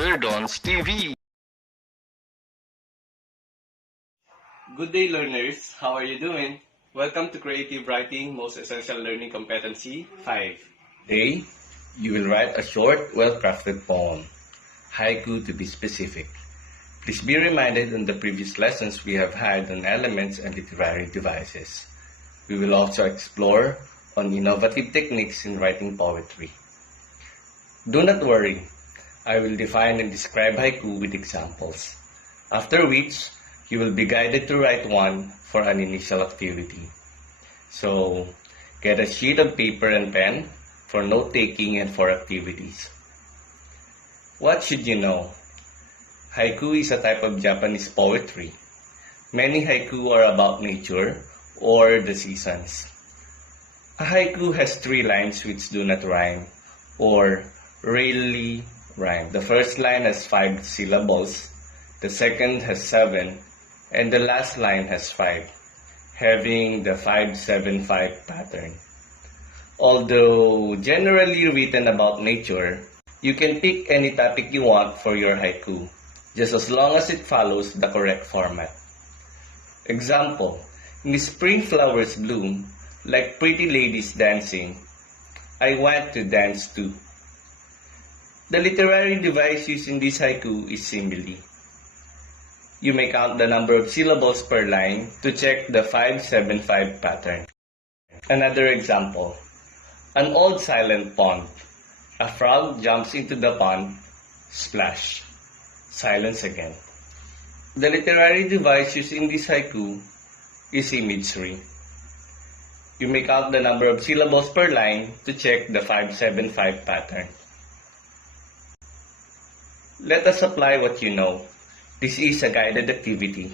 Sir Don's TV. Good day, learners. How are you doing? Welcome to Creative Writing Most Essential Learning Competency 5. Today, you will write a short, well-crafted poem, haiku to be specific. Please be reminded on the previous lessons we have had on elements and literary devices. We will also explore on innovative techniques in writing poetry. Do not worry, I will define and describe haiku with examples, after which you will be guided to write one for an initial activity. So, get a sheet of paper and pen for note-taking and for activities. What should you know? Haiku is a type of Japanese poetry. Many haiku are about nature or the seasons. A haiku has 3 lines which do not rhyme or rarely rhyme. The first line has 5 syllables, the second has 7, and the last line has 5, having the 5-7-5 pattern. Although generally written about nature, you can pick any topic you want for your haiku, just as long as it follows the correct format. Example, in the spring flowers bloom, like pretty ladies dancing, I want to dance too. The literary device used in this haiku is simile. You may count the number of syllables per line to check the 5-7-5 pattern. Another example, an old silent pond. A frog jumps into the pond, splash. Silence again. The literary device used in this haiku is imagery. You may count the number of syllables per line to check the 5-7-5 pattern. Let us apply what you know. This is a guided activity.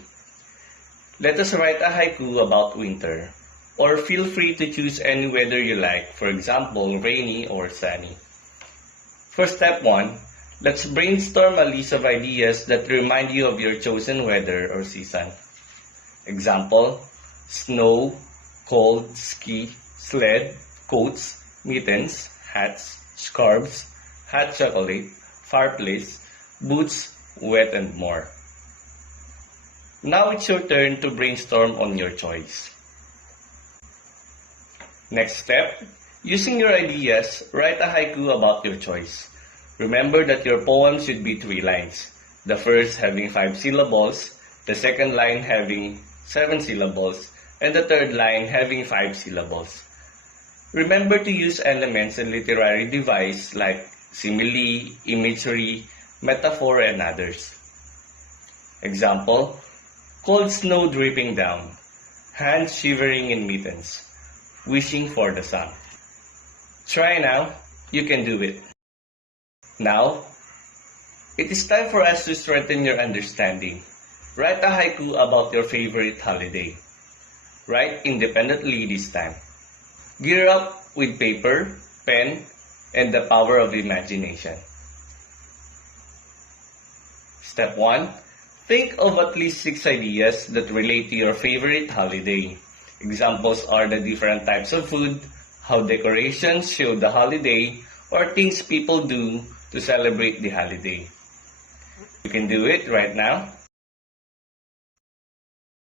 Let us write a haiku about winter, or feel free to choose any weather you like, for example, rainy or sunny. For step 1, let's brainstorm a list of ideas that remind you of your chosen weather or season. Example, snow, cold, ski, sled, coats, mittens, hats, scarves, hot chocolate, fireplace, boots, wet, and more. Now it's your turn to brainstorm on your choice. Next step, using your ideas, write a haiku about your choice. Remember that your poem should be 3 lines, the first having 5 syllables, the second line having 7 syllables, and the third line having 5 syllables. Remember to use elements and literary device like simile, imagery, metaphor, and others. Example, cold snow dripping down, hands shivering in mittens, wishing for the sun. Try now, you can do it. Now, it is time for us to strengthen your understanding. Write a haiku about your favorite holiday. Write independently this time. Gear up with paper, pen, and the power of imagination. Step 1. Think of at least 6 ideas that relate to your favorite holiday. Examples are the different types of food, how decorations show the holiday, or things people do to celebrate the holiday. You can do it right now.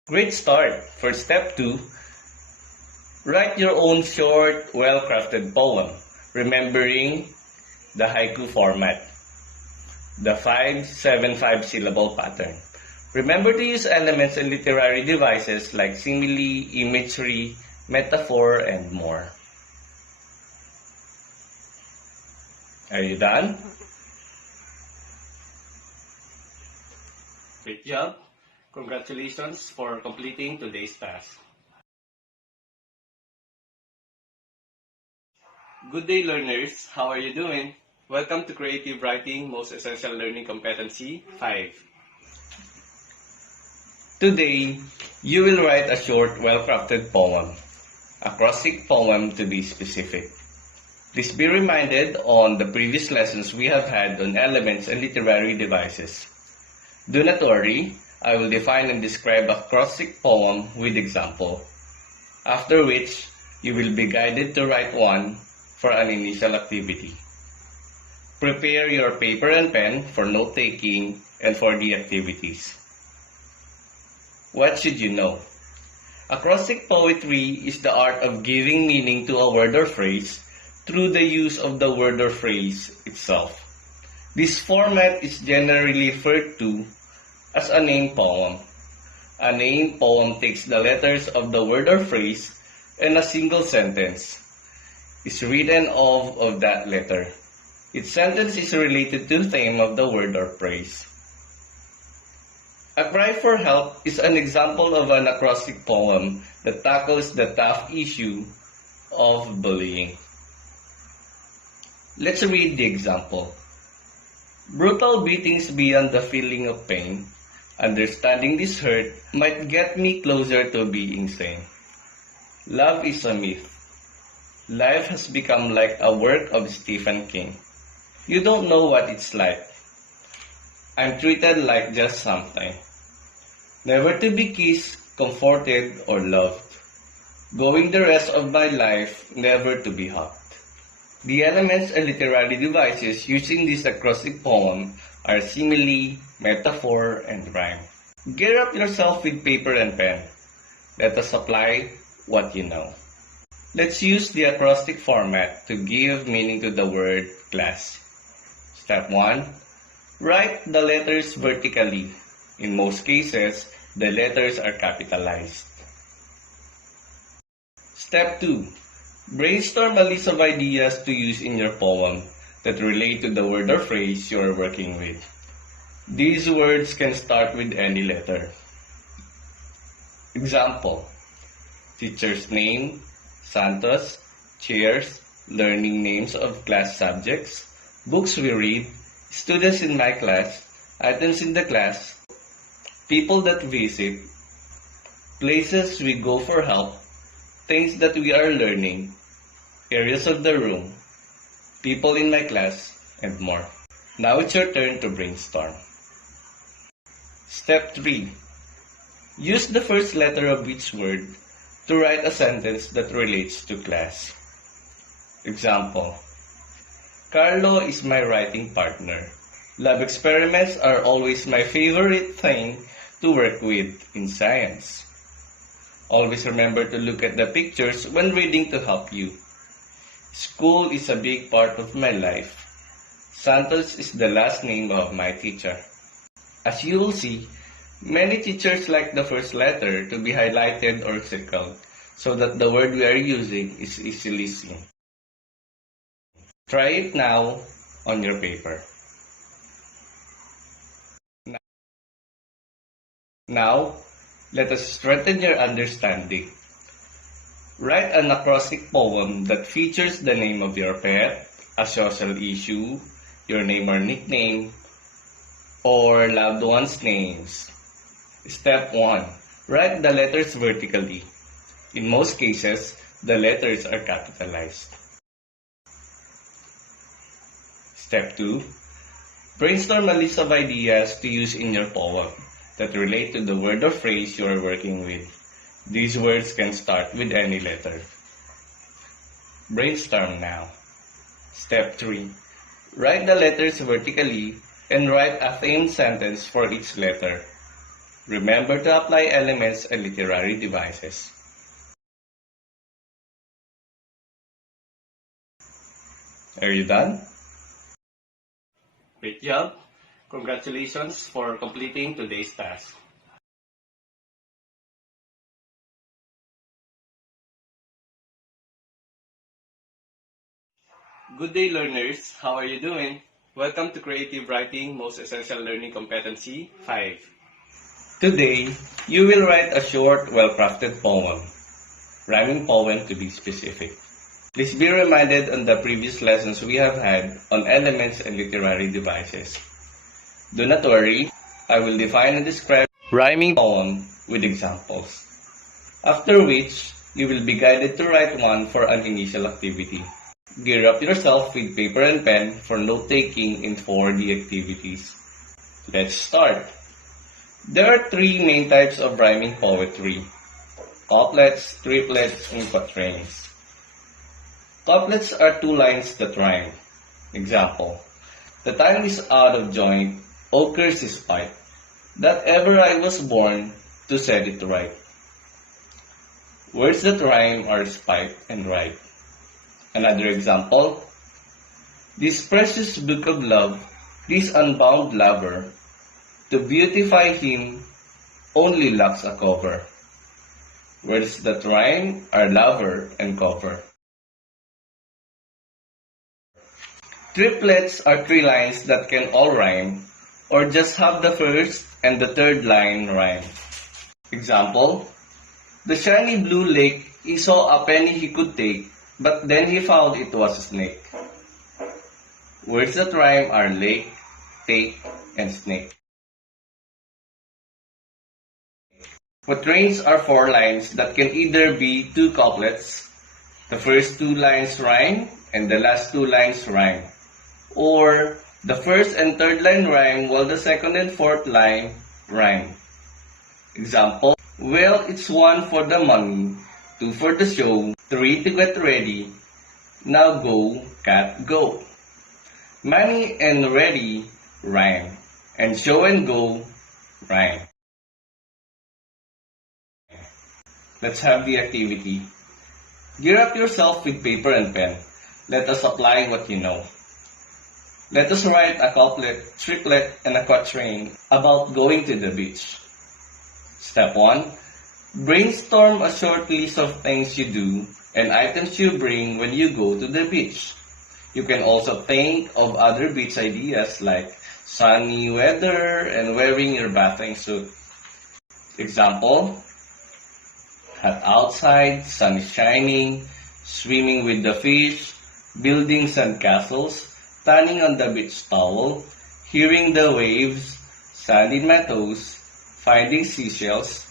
Great start. For step 2, write your own short, well-crafted poem, remembering the haiku format, the 5-7-5 syllable pattern. Remember to use elements and literary devices like simile, imagery, metaphor, and more. Are you done? Great job. Congratulations for completing today's task. Good day, learners. How are you doing? Welcome to Creative Writing Most Essential Learning Competency 5. Today, you will write a short, well-crafted poem, acrostic poem to be specific. Please be reminded on the previous lessons we have had on elements and literary devices. Do not worry, I will define and describe a acrostic poem with example, after which you will be guided to write one for an initial activity. Prepare your paper and pen for note-taking and for the activities. What should you know? Acrostic poetry is the art of giving meaning to a word or phrase through the use of the word or phrase itself. This format is generally referred to as a named poem. A named poem takes the letters of the word or phrase and a single sentence is written of that letter. Each sentence is related to the theme of the word or phrase. A Cry for Help is an example of an acrostic poem that tackles the tough issue of bullying. Let's read the example. Brutal beatings beyond the feeling of pain. Understanding this hurt might get me closer to being sane. Love is a myth. Life has become like a work of Stephen King. You don't know what it's like. I'm treated like just something. Never to be kissed, comforted, or loved. Going the rest of my life, never to be hugged. The elements and literary devices used in this acrostic poem are simile, metaphor, and rhyme. Gear up yourself with paper and pen. Let us apply what you know. Let's use the acrostic format to give meaning to the word class. Step 1. Write the letters vertically. In most cases, the letters are capitalized. Step 2. Brainstorm a list of ideas to use in your poem that relate to the word or phrase you are working with. These words can start with any letter. Example: teacher's name, Santos, chairs, learning names of class subjects, books we read, students in my class, items in the class, people that visit, places we go for help, things that we are learning, areas of the room, people in my class, and more. Now it's your turn to brainstorm. Step 3. Use the first letter of each word to write a sentence that relates to class. Example: Carlo is my writing partner. Lab experiments are always my favorite thing to work with in science. Always remember to look at the pictures when reading to help you. School is a big part of my life. Santos is the last name of my teacher. As you will see, many teachers like the first letter to be highlighted or circled so that the word we are using is easily seen. Try it now on your paper. Now, let us strengthen your understanding. Write an acrostic poem that features the name of your pet, a social issue, your name or nickname, or loved ones' names. Step 1. Write the letters vertically. In most cases, the letters are capitalized. Step 2. Brainstorm a list of ideas to use in your poem that relate to the word or phrase you are working with. These words can start with any letter. Brainstorm now. Step 3. Write the letters vertically and write a themed sentence for each letter. Remember to apply elements and literary devices. Are you done? Great job! Congratulations for completing today's task. Good day, learners. How are you doing? Welcome to Creative Writing Most Essential Learning Competency 5. Today, you will write a short, well-crafted poem. Rhyming poem to be specific. Please be reminded on the previous lessons we have had on elements and literary devices. Do not worry, I will define and describe rhyming poem with examples. After which, you will be guided to write one for an initial activity. Gear up yourself with paper and pen for note-taking and for the activities. Let's start. There are three main types of rhyming poetry: couplets, triplets, and quatrains. Couplets are two lines that rhyme. Example: The time is out of joint, O curse is spite, that ever I was born to set it right. Words that rhyme are spite and right. Another example, this precious book of love, this unbound lover, to beautify him only lacks a cover. Words that rhyme are lover and cover. Triplets are three lines that can all rhyme, or just have the first and the third line rhyme. Example, the shiny blue lake, he saw a penny he could take, but then he found it was a snake. Words that rhyme are lake, take, and snake. Quatrains are four lines that can either be two couplets, the first two lines rhyme and the last two lines rhyme, or the first and third line rhyme while the second and fourth line rhyme. Example, well, it's one for the money, two for the show, three to get ready, now go, cat, go. Money and ready rhyme, and show and go rhyme. Let's have the activity. Gear up yourself with paper and pen. Let us apply what you know. Let us write a couplet, triplet, and a quatrain about going to the beach. Step 1. Brainstorm a short list of things you do and items you bring when you go to the beach. You can also think of other beach ideas like sunny weather and wearing your bathing suit. Example, hot outside, sun is shining, swimming with the fish, building sandcastles, tanning on the beach towel, hearing the waves, sand in my toes, finding seashells,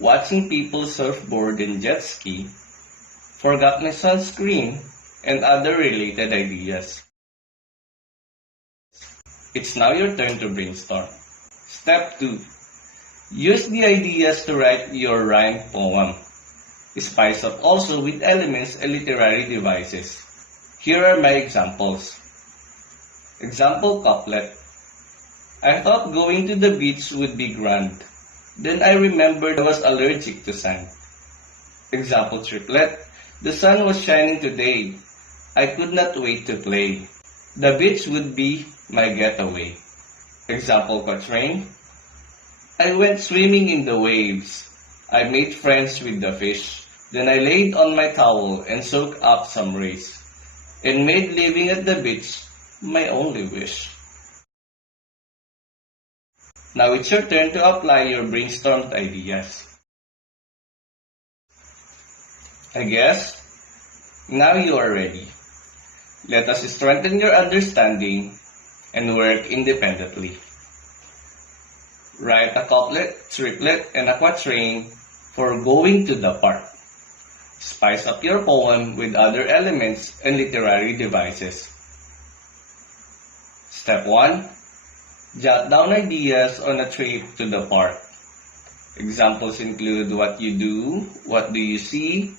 watching people surfboard and jet ski, forgot my sunscreen, and other related ideas. It's now your turn to brainstorm. Step 2. Use the ideas to write your rhyme poem. Spice up also with elements and literary devices. Here are my examples. Example couplet. I thought going to the beach would be grand. Then I remembered I was allergic to sand. Example triplet. The sun was shining today. I could not wait to play. The beach would be my getaway. Example quatrain. I went swimming in the waves. I made friends with the fish. Then I laid on my towel and soaked up some rays, and made living at the beach my only wish. Now it's your turn to apply your brainstormed ideas. I guess now you are ready. Let us strengthen your understanding and work independently. Write a couplet, triplet, and a quatrain for going to the park. Spice up your poem with other elements and literary devices. Step 1. Jot down ideas on a trip to the park. Examples include what you do, what do you see,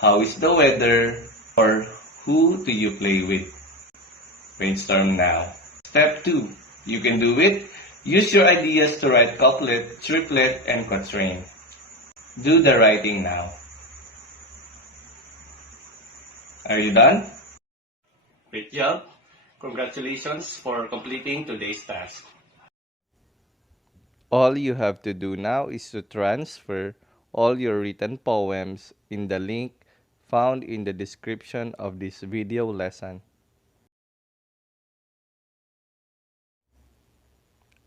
how is the weather, or who do you play with. Brainstorm now. Step 2. You can do it. Use your ideas to write couplet, triplet, and quatrain. Do the writing now. Are you done? Great job! Congratulations for completing today's task. All you have to do now is to transfer all your written poems in the link found in the description of this video lesson.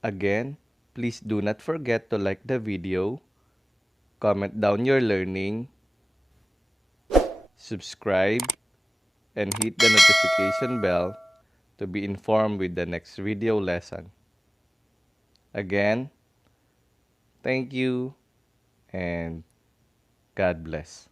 Again, please do not forget to like the video, comment down your learning, subscribe, and hit the notification bell to be informed with the next video lesson. Again, thank you and God bless.